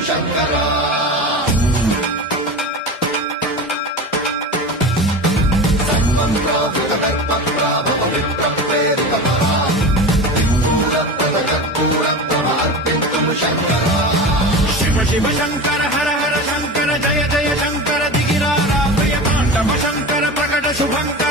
శంకర శివ శివ శంకర హర హర శంకర జయ జయ శంకర దిగిరారా భయ తాండవ శంకర ప్రకట శుభంకర